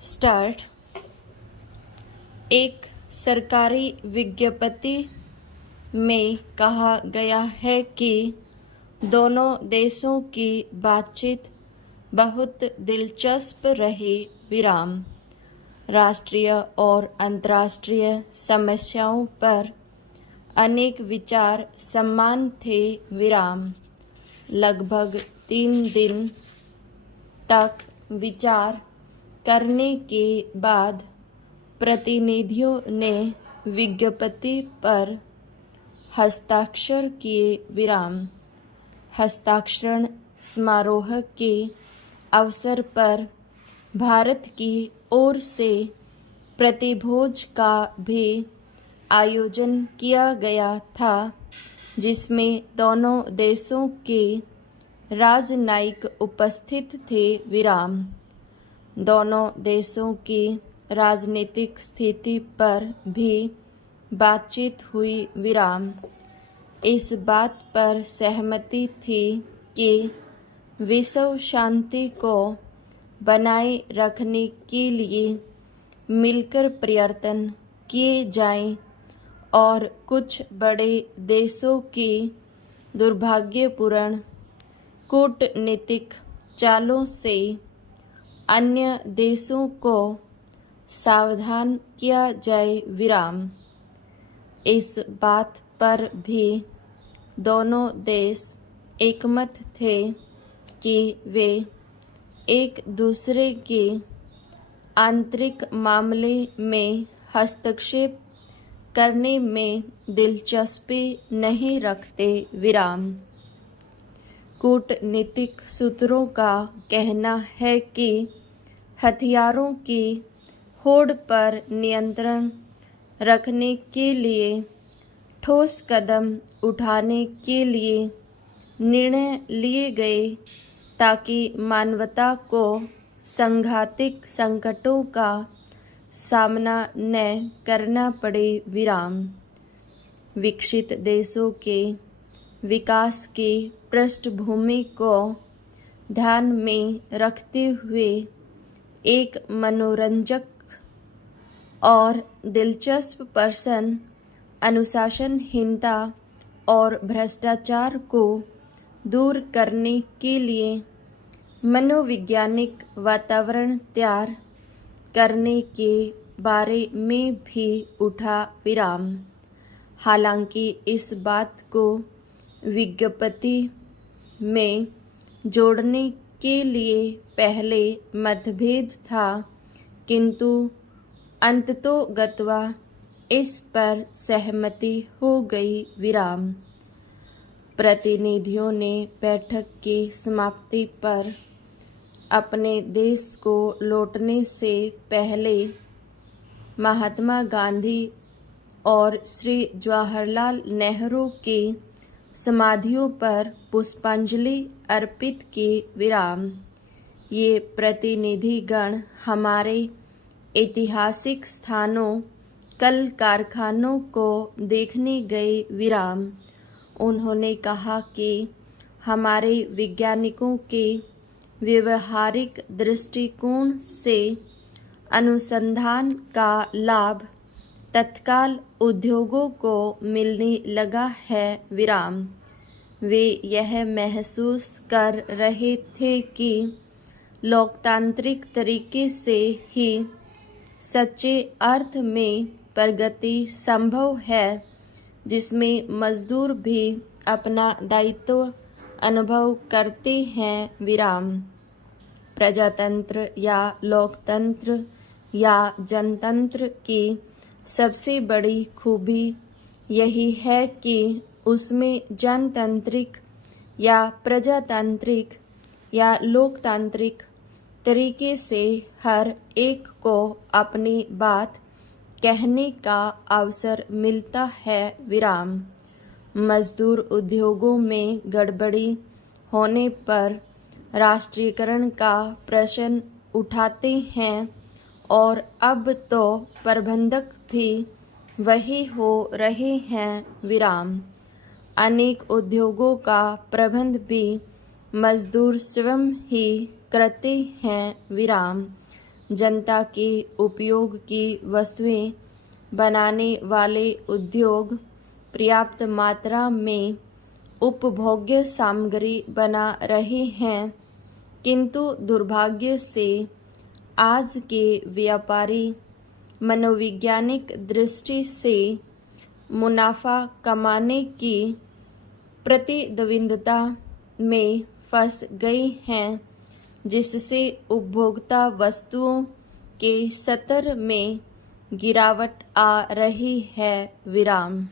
Start. एक सरकारी विज्ञप्ति में कहा गया है कि दोनों देशों की बातचीत बहुत दिलचस्प रही। विराम। राष्ट्रीय और अंतर्राष्ट्रीय समस्याओं पर अनेक विचार समान थे। विराम। लगभग 3 दिन तक विचार करने के बाद प्रतिनिधियों ने विज्ञप्ति पर हस्ताक्षर किए। विराम। हस्ताक्षरण समारोह के अवसर पर भारत की ओर से प्रतिभोज का भी आयोजन किया गया था, जिसमें दोनों देशों के राजनयिक उपस्थित थे। विराम। दोनों देशों की राजनीतिक स्थिति पर भी बातचीत हुई। विराम। इस बात पर सहमति थी कि विश्व शांति को बनाए रखने के लिए मिलकर प्रयत्न किए जाएं और कुछ बड़े देशों की दुर्भाग्यपूर्ण कूटनीतिक चालों से अन्य देशों को सावधान किया जाए। विराम। इस बात पर भी दोनों देश एकमत थे कि वे एक दूसरे के आंतरिक मामले में हस्तक्षेप करने में दिलचस्पी नहीं रखते। विराम। कूटनीतिक सूत्रों का कहना है कि हथियारों की होड़ पर नियंत्रण रखने के लिए ठोस कदम उठाने के लिए निर्णय लिए गए ताकि मानवता को संघातिक संकटों का सामना न करना पड़े। विराम। विकसित देशों के विकास की पृष्ठभूमि को ध्यान में रखते हुए एक मनोरंजक और दिलचस्प प्रश्न अनुशासनहीनता और भ्रष्टाचार को दूर करने के लिए मनोवैज्ञानिक वातावरण तैयार करने के बारे में भी उठा। विराम। हालांकि इस बात को विज्ञप्ति में जोड़ने के लिए पहले मतभेद था, किंतु अंततोगत्वा इस पर सहमति हो गई। विराम। प्रतिनिधियों ने बैठक की समाप्ति पर अपने देश को लौटने से पहले महात्मा गांधी और श्री जवाहरलाल नेहरू की समाधियों पर पुष्पांजलि अर्पित की। विराम। ये प्रतिनिधिगण हमारे ऐतिहासिक स्थानों, कल कारखानों को देखने गए। विराम। उन्होंने कहा कि हमारे वैज्ञानिकों के व्यवहारिक दृष्टिकोण से अनुसंधान का लाभ तत्काल उद्योगों को मिलने लगा है। विराम। वे यह महसूस कर रहे थे कि लोकतांत्रिक तरीके से ही सच्चे अर्थ में प्रगति संभव है, जिसमें मजदूर भी अपना दायित्व अनुभव करते हैं। विराम। प्रजातंत्र या लोकतंत्र या जनतंत्र की सबसे बड़ी खूबी यही है कि उसमें जनतांत्रिक या प्रजातांत्रिक या लोकतांत्रिक तरीके से हर एक को अपनी बात कहने का अवसर मिलता है। विराम। मजदूर उद्योगों में गड़बड़ी होने पर राष्ट्रीयकरण का प्रश्न उठाते हैं और अब तो प्रबंधक भी वही हो रहे हैं। विराम। अनेक उद्योगों का प्रबंध भी मजदूर स्वयं ही करते हैं। विराम। जनता के उपयोग की वस्तुएं बनाने वाले उद्योग पर्याप्त मात्रा में उपभोग्य सामग्री बना रहे हैं, किंतु दुर्भाग्य से आज के व्यापारी मनोवैज्ञानिक दृष्टि से मुनाफा कमाने की प्रतिद्वंद्विता में फंस गए हैं, जिससे उपभोक्ता वस्तुओं के स्तर में गिरावट आ रही है। विराम।